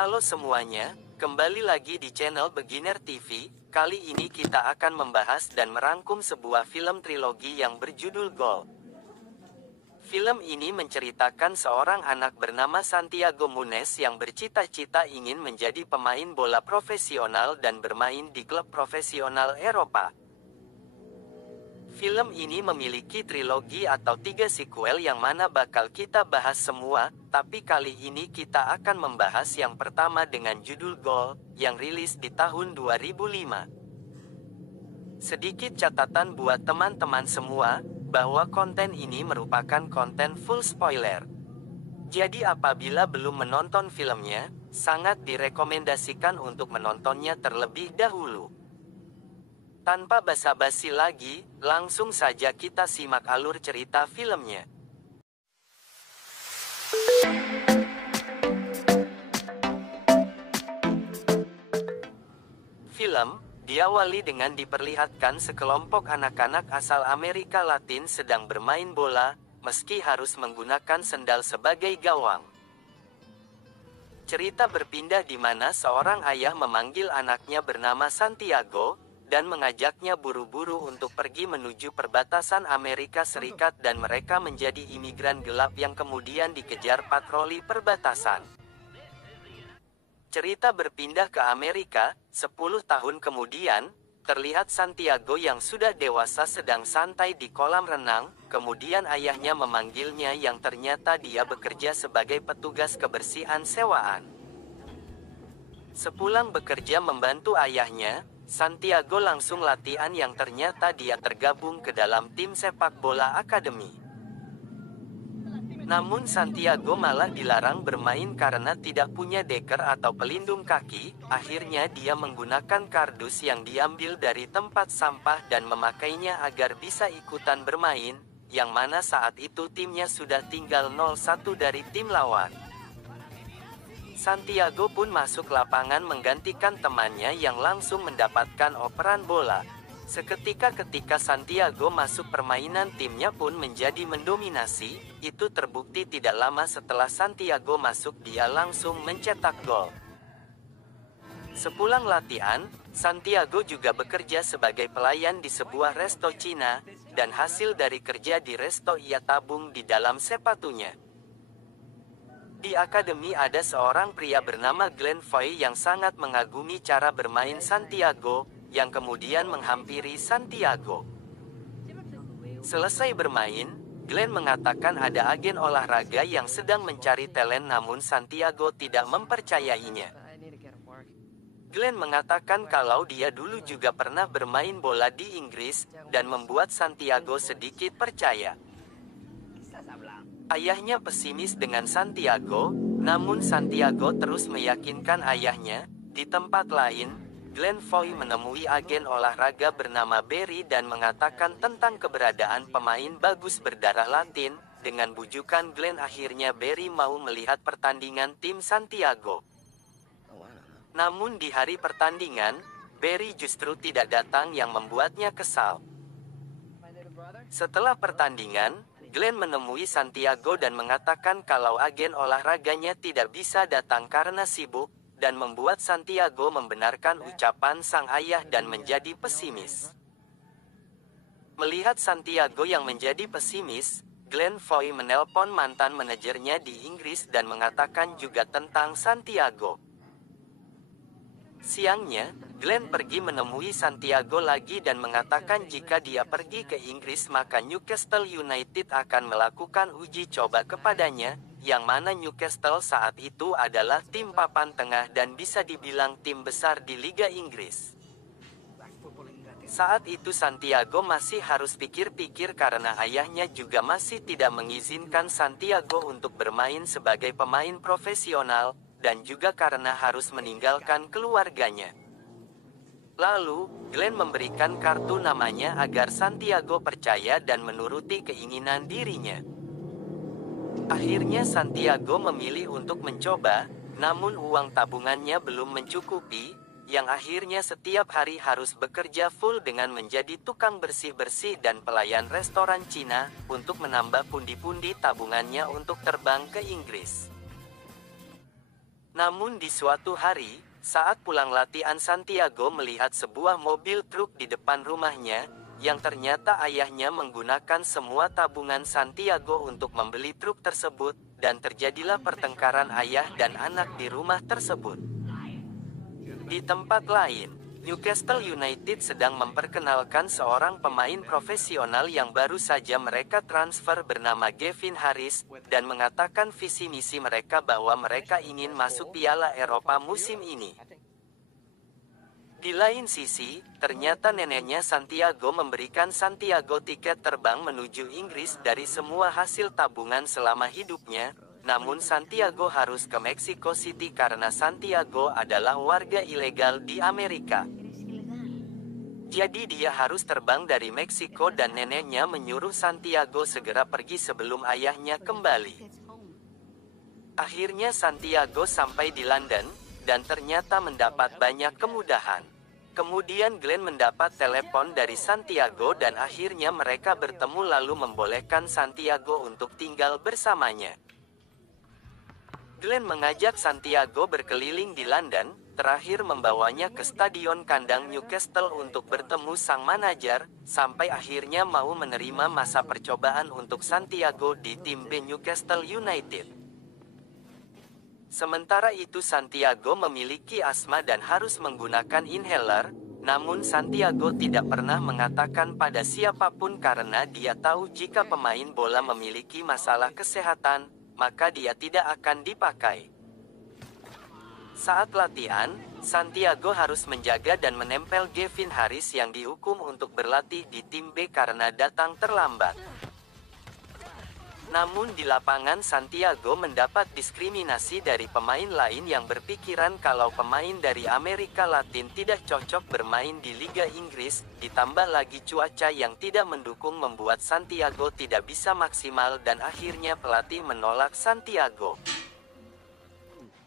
Halo semuanya, kembali lagi di channel Beginner TV. Kali ini kita akan membahas dan merangkum sebuah film trilogi yang berjudul Goal. Film ini menceritakan seorang anak bernama Santiago Munez yang bercita-cita ingin menjadi pemain bola profesional dan bermain di klub profesional Eropa. Film ini memiliki trilogi atau 3 sequel yang mana bakal kita bahas semua, tapi kali ini kita akan membahas yang pertama dengan judul Goal, yang rilis di tahun 2005. Sedikit catatan buat teman-teman semua, bahwa konten ini merupakan konten full spoiler. Jadi apabila belum menonton filmnya, sangat direkomendasikan untuk menontonnya terlebih dahulu. Tanpa basa-basi lagi, langsung saja kita simak alur cerita filmnya. Film diawali dengan diperlihatkan sekelompok anak-anak asal Amerika Latin sedang bermain bola, meski harus menggunakan sendal sebagai gawang. Cerita berpindah di mana seorang ayah memanggil anaknya bernama Santiago, dan mengajaknya buru-buru untuk pergi menuju perbatasan Amerika Serikat dan mereka menjadi imigran gelap yang kemudian dikejar patroli perbatasan. Cerita berpindah ke Amerika, 10 tahun kemudian, terlihat Santiago yang sudah dewasa sedang santai di kolam renang, kemudian ayahnya memanggilnya yang ternyata dia bekerja sebagai petugas kebersihan sewaan. Sepulang bekerja membantu ayahnya, Santiago langsung latihan yang ternyata dia tergabung ke dalam tim sepak bola akademi. Namun Santiago malah dilarang bermain karena tidak punya deker atau pelindung kaki, akhirnya dia menggunakan kardus yang diambil dari tempat sampah dan memakainya agar bisa ikutan bermain, yang mana saat itu timnya sudah tinggal 0-1 dari tim lawan. Santiago pun masuk lapangan menggantikan temannya yang langsung mendapatkan operan bola. Seketika ketika Santiago masuk permainan timnya pun menjadi mendominasi, itu terbukti tidak lama setelah Santiago masuk dia langsung mencetak gol. Sepulang latihan, Santiago juga bekerja sebagai pelayan di sebuah resto Cina, dan hasil dari kerja di resto ia tabung di dalam sepatunya. Di akademi ada seorang pria bernama Glenn Foy yang sangat mengagumi cara bermain Santiago, yang kemudian menghampiri Santiago. Selesai bermain, Glenn mengatakan ada agen olahraga yang sedang mencari talent namun Santiago tidak mempercayainya. Glenn mengatakan kalau dia dulu juga pernah bermain bola di Inggris, dan membuat Santiago sedikit percaya. Ayahnya pesimis dengan Santiago, namun Santiago terus meyakinkan ayahnya. Di tempat lain, Glenn Foy menemui agen olahraga bernama Barry dan mengatakan tentang keberadaan pemain bagus berdarah Latin. Dengan bujukan Glenn akhirnya Barry mau melihat pertandingan tim Santiago. Namun di hari pertandingan, Barry justru tidak datang yang membuatnya kesal. Setelah pertandingan, Glenn menemui Santiago dan mengatakan kalau agen olahraganya tidak bisa datang karena sibuk, dan membuat Santiago membenarkan ucapan sang ayah dan menjadi pesimis. Melihat Santiago yang menjadi pesimis, Glenn Foy menelpon mantan manajernya di Inggris dan mengatakan juga tentang Santiago. Siangnya, Glenn pergi menemui Santiago lagi dan mengatakan jika dia pergi ke Inggris maka Newcastle United akan melakukan uji coba kepadanya, yang mana Newcastle saat itu adalah tim papan tengah dan bisa dibilang tim besar di Liga Inggris. Saat itu Santiago masih harus pikir-pikir karena ayahnya juga masih tidak mengizinkan Santiago untuk bermain sebagai pemain profesional, dan juga karena harus meninggalkan keluarganya. Lalu, Glenn memberikan kartu namanya agar Santiago percaya dan menuruti keinginan dirinya. Akhirnya Santiago memilih untuk mencoba, namun uang tabungannya belum mencukupi, yang akhirnya setiap hari harus bekerja full dengan menjadi tukang bersih-bersih dan pelayan restoran Cina, untuk menambah pundi-pundi tabungannya untuk terbang ke Inggris. Namun di suatu hari, saat pulang latihan Santiago melihat sebuah mobil truk di depan rumahnya, yang ternyata ayahnya menggunakan semua tabungan Santiago untuk membeli truk tersebut, dan terjadilah pertengkaran ayah dan anak di rumah tersebut. Di tempat lain, Newcastle United sedang memperkenalkan seorang pemain profesional yang baru saja mereka transfer bernama Gavin Harris, dan mengatakan visi misi mereka bahwa mereka ingin masuk Piala Eropa musim ini. Di lain sisi, ternyata neneknya Santiago memberikan Santiago tiket terbang menuju Inggris dari semua hasil tabungan selama hidupnya. Namun Santiago harus ke Mexico City karena Santiago adalah warga ilegal di Amerika. Jadi dia harus terbang dari Meksiko dan neneknya menyuruh Santiago segera pergi sebelum ayahnya kembali. Akhirnya Santiago sampai di London, dan ternyata mendapat banyak kemudahan. Kemudian Glenn mendapat telepon dari Santiago dan akhirnya mereka bertemu lalu membolehkan Santiago untuk tinggal bersamanya. Glenn mengajak Santiago berkeliling di London, terakhir membawanya ke stadion kandang Newcastle untuk bertemu sang manajer, sampai akhirnya mau menerima masa percobaan untuk Santiago di tim B Newcastle United. Sementara itu Santiago memiliki asma dan harus menggunakan inhaler, namun Santiago tidak pernah mengatakan pada siapapun karena dia tahu jika pemain bola memiliki masalah kesehatan, maka dia tidak akan dipakai. Saat latihan, Santiago harus menjaga dan menempel Gavin Harris yang dihukum untuk berlatih di tim B karena datang terlambat. Namun di lapangan Santiago mendapat diskriminasi dari pemain lain yang berpikiran kalau pemain dari Amerika Latin tidak cocok bermain di Liga Inggris, ditambah lagi cuaca yang tidak mendukung membuat Santiago tidak bisa maksimal dan akhirnya pelatih menolak Santiago.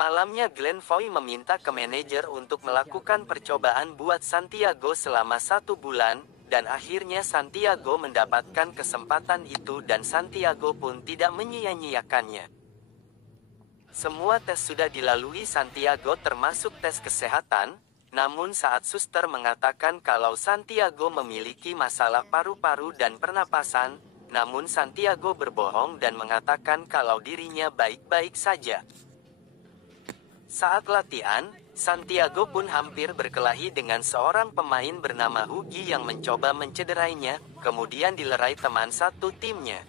Malamnya Glenn Foy meminta ke manajer untuk melakukan percobaan buat Santiago selama 1 bulan, dan akhirnya Santiago mendapatkan kesempatan itu dan Santiago pun tidak menyia-nyiakannya. Semua tes sudah dilalui Santiago termasuk tes kesehatan, namun saat suster mengatakan kalau Santiago memiliki masalah paru-paru dan pernapasan, namun Santiago berbohong dan mengatakan kalau dirinya baik-baik saja. Saat latihan, Santiago pun hampir berkelahi dengan seorang pemain bernama Hugi yang mencoba mencederainya, kemudian dilerai teman satu timnya.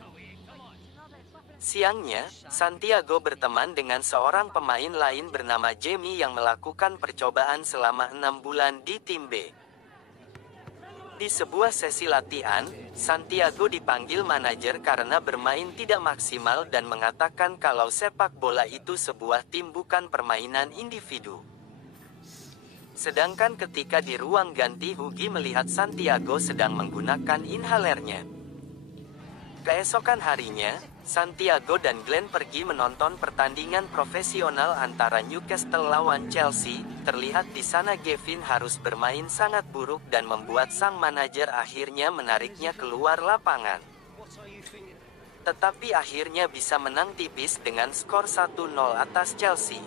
Siangnya, Santiago berteman dengan seorang pemain lain bernama Jamie yang melakukan percobaan selama 6 bulan di tim B. Di sebuah sesi latihan, Santiago dipanggil manajer karena bermain tidak maksimal dan mengatakan kalau sepak bola itu sebuah tim bukan permainan individu. Sedangkan ketika di ruang ganti Hugi melihat Santiago sedang menggunakan inhalernya. Keesokan harinya, Santiago dan Glenn pergi menonton pertandingan profesional antara Newcastle lawan Chelsea. Terlihat di sana Gavin harus bermain sangat buruk dan membuat sang manajer akhirnya menariknya keluar lapangan. Tetapi akhirnya bisa menang tipis dengan skor 1-0 atas Chelsea.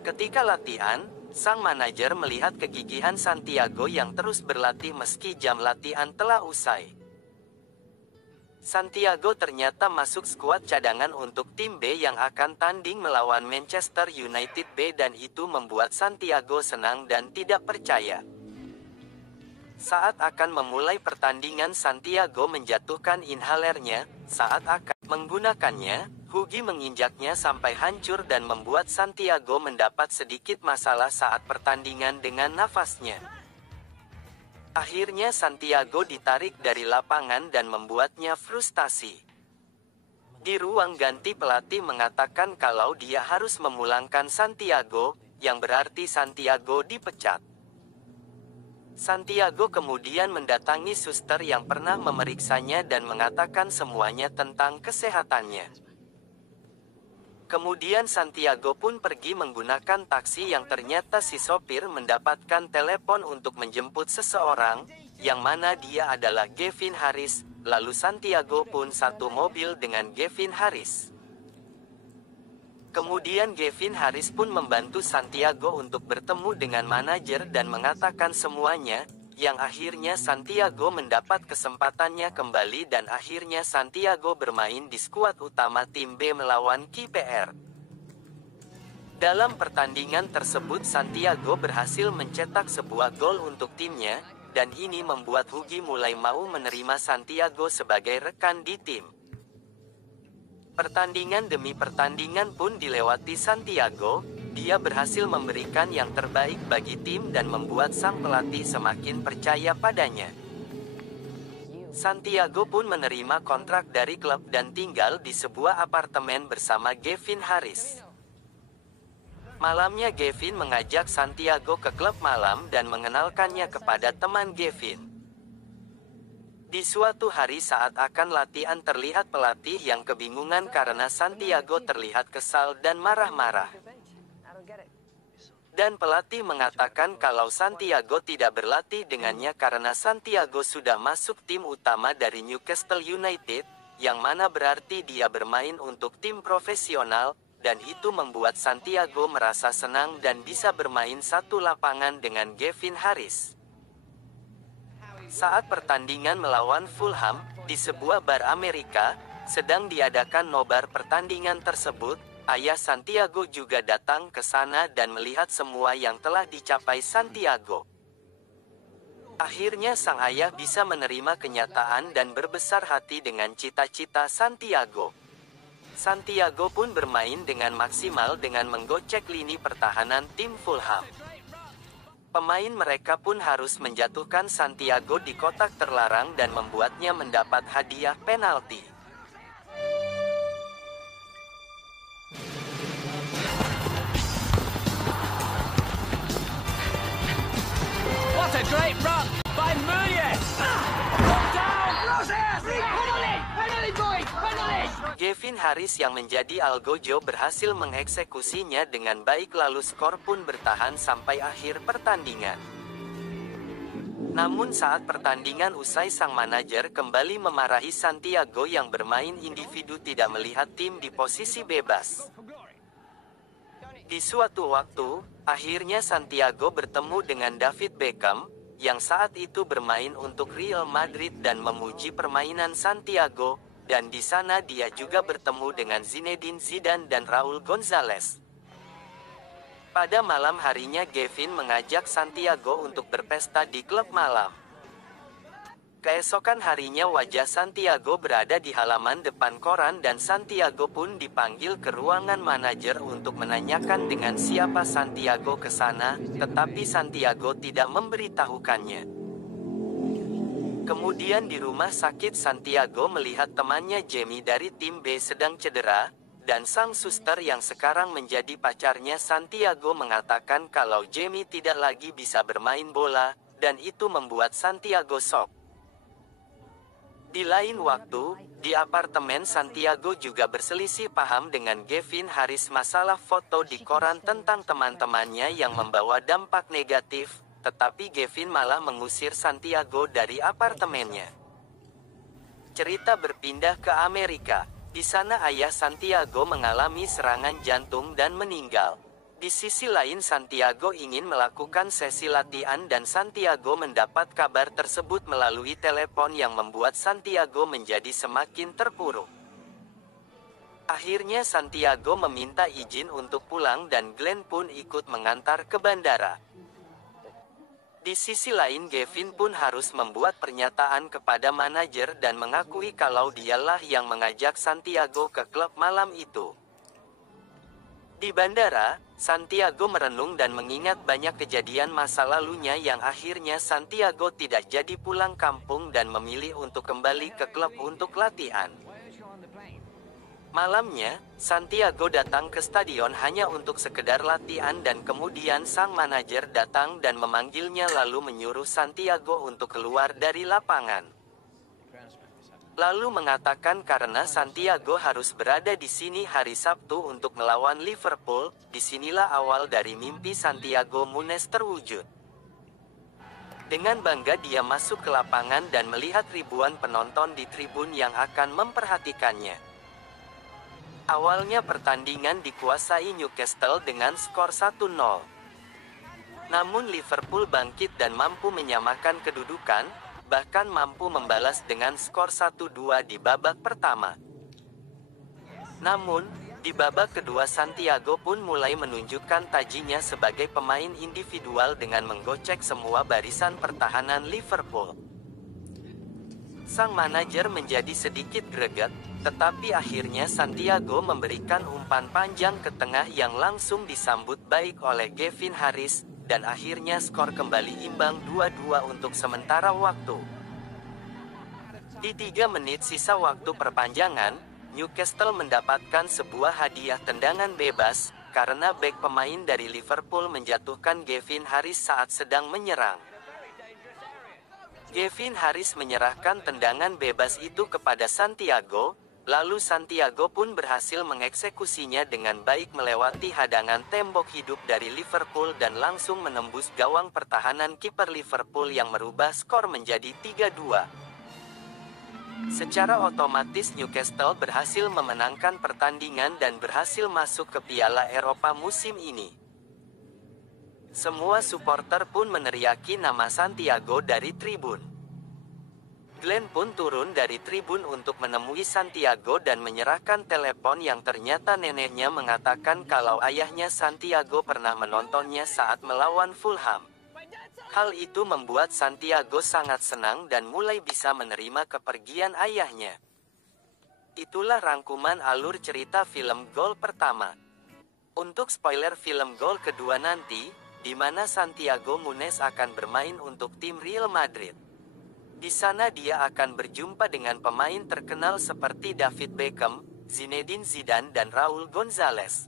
Ketika latihan, sang manajer melihat kegigihan Santiago yang terus berlatih meski jam latihan telah usai. Santiago ternyata masuk skuad cadangan untuk tim B yang akan tanding melawan Manchester United B dan itu membuat Santiago senang dan tidak percaya. Saat akan memulai pertandingan Santiago menjatuhkan inhalernya, saat akan menggunakannya, Hugi menginjaknya sampai hancur dan membuat Santiago mendapat sedikit masalah saat pertandingan dengan nafasnya. Akhirnya Santiago ditarik dari lapangan dan membuatnya frustasi. Di ruang ganti pelatih mengatakan kalau dia harus memulangkan Santiago, yang berarti Santiago dipecat. Santiago kemudian mendatangi suster yang pernah memeriksanya dan mengatakan semuanya tentang kesehatannya. Kemudian Santiago pun pergi menggunakan taksi yang ternyata si sopir mendapatkan telepon untuk menjemput seseorang, yang mana dia adalah Gavin Harris, lalu Santiago pun satu mobil dengan Gavin Harris. Kemudian Kevin Harris pun membantu Santiago untuk bertemu dengan manajer dan mengatakan semuanya, yang akhirnya Santiago mendapat kesempatannya kembali dan akhirnya Santiago bermain di skuad utama tim B melawan KPR. Dalam pertandingan tersebut Santiago berhasil mencetak sebuah gol untuk timnya, dan ini membuat Hugi mulai mau menerima Santiago sebagai rekan di tim. Pertandingan demi pertandingan pun dilewati Santiago, dia berhasil memberikan yang terbaik bagi tim dan membuat sang pelatih semakin percaya padanya. Santiago pun menerima kontrak dari klub dan tinggal di sebuah apartemen bersama Kevin Harris. Malamnya Kevin mengajak Santiago ke klub malam dan mengenalkannya kepada teman Kevin. Di suatu hari saat akan latihan terlihat pelatih yang kebingungan karena Santiago terlihat kesal dan marah-marah. Dan pelatih mengatakan kalau Santiago tidak berlatih dengannya karena Santiago sudah masuk tim utama dari Newcastle United, yang mana berarti dia bermain untuk tim profesional, dan itu membuat Santiago merasa senang dan bisa bermain satu lapangan dengan Kevin Harris. Saat pertandingan melawan Fulham, di sebuah bar Amerika, sedang diadakan nobar pertandingan tersebut, ayah Santiago juga datang ke sana dan melihat semua yang telah dicapai Santiago. Akhirnya sang ayah bisa menerima kenyataan dan berbesar hati dengan cita-cita Santiago. Santiago pun bermain dengan maksimal dengan menggocek lini pertahanan tim Fulham. Pemain mereka pun harus menjatuhkan Santiago di kotak terlarang dan membuatnya mendapat hadiah penalti. What a great run by Núñez! Kevin Harris yang menjadi algojo berhasil mengeksekusinya dengan baik lalu skor pun bertahan sampai akhir pertandingan. Namun saat pertandingan usai sang manajer kembali memarahi Santiago yang bermain individu tidak melihat tim di posisi bebas. Di suatu waktu, akhirnya Santiago bertemu dengan David Beckham, yang saat itu bermain untuk Real Madrid dan memuji permainan Santiago, dan di sana dia juga bertemu dengan Zinedine Zidane dan Raul Gonzalez. Pada malam harinya Kevin mengajak Santiago untuk berpesta di klub malam. Keesokan harinya wajah Santiago berada di halaman depan koran dan Santiago pun dipanggil ke ruangan manajer untuk menanyakan dengan siapa Santiago ke sana, tetapi Santiago tidak memberitahukannya. Kemudian di rumah sakit Santiago melihat temannya Jamie dari tim B sedang cedera, dan sang suster yang sekarang menjadi pacarnya Santiago mengatakan kalau Jamie tidak lagi bisa bermain bola, dan itu membuat Santiago shock. Di lain waktu, di apartemen Santiago juga berselisih paham dengan Kevin Harris masalah foto di koran tentang teman-temannya yang membawa dampak negatif, tetapi Kevin malah mengusir Santiago dari apartemennya. Cerita berpindah ke Amerika. Di sana ayah Santiago mengalami serangan jantung dan meninggal. Di sisi lain Santiago ingin melakukan sesi latihan dan Santiago mendapat kabar tersebut melalui telepon yang membuat Santiago menjadi semakin terpuruk. Akhirnya Santiago meminta izin untuk pulang dan Glenn pun ikut mengantar ke bandara. Di sisi lain Kevin pun harus membuat pernyataan kepada manajer dan mengakui kalau dialah yang mengajak Santiago ke klub malam itu. Di bandara, Santiago merenung dan mengingat banyak kejadian masa lalunya yang akhirnya Santiago tidak jadi pulang kampung dan memilih untuk kembali ke klub untuk latihan. Malamnya, Santiago datang ke stadion hanya untuk sekedar latihan dan kemudian sang manajer datang dan memanggilnya lalu menyuruh Santiago untuk keluar dari lapangan. Lalu mengatakan karena Santiago harus berada di sini hari Sabtu untuk melawan Liverpool, disinilah awal dari mimpi Santiago Munez terwujud. Dengan bangga dia masuk ke lapangan dan melihat ribuan penonton di tribun yang akan memperhatikannya. Awalnya pertandingan dikuasai Newcastle dengan skor 1-0. Namun Liverpool bangkit dan mampu menyamakan kedudukan, bahkan mampu membalas dengan skor 1-2 di babak pertama. Namun, di babak kedua Santiago pun mulai menunjukkan tajinya sebagai pemain individual dengan menggocek semua barisan pertahanan Liverpool. Sang manajer menjadi sedikit greget, tetapi akhirnya Santiago memberikan umpan panjang ke tengah yang langsung disambut baik oleh Kevin Harris, dan akhirnya skor kembali imbang 2-2 untuk sementara waktu. Di 3 menit sisa waktu perpanjangan, Newcastle mendapatkan sebuah hadiah tendangan bebas, karena bek pemain dari Liverpool menjatuhkan Kevin Harris saat sedang menyerang. Kevin Harris menyerahkan tendangan bebas itu kepada Santiago, lalu Santiago pun berhasil mengeksekusinya dengan baik melewati hadangan tembok hidup dari Liverpool dan langsung menembus gawang pertahanan kiper Liverpool yang merubah skor menjadi 3-2. Secara otomatis Newcastle berhasil memenangkan pertandingan dan berhasil masuk ke Piala Eropa musim ini. Semua supporter pun meneriaki nama Santiago dari tribun. Glenn pun turun dari tribun untuk menemui Santiago dan menyerahkan telepon yang ternyata neneknya mengatakan kalau ayahnya Santiago pernah menontonnya saat melawan Fulham. Hal itu membuat Santiago sangat senang dan mulai bisa menerima kepergian ayahnya. Itulah rangkuman alur cerita film Gol pertama. Untuk spoiler film Gol kedua nanti, di mana Santiago Munez akan bermain untuk tim Real Madrid. Di sana dia akan berjumpa dengan pemain terkenal seperti David Beckham, Zinedine Zidane dan Raul Gonzalez.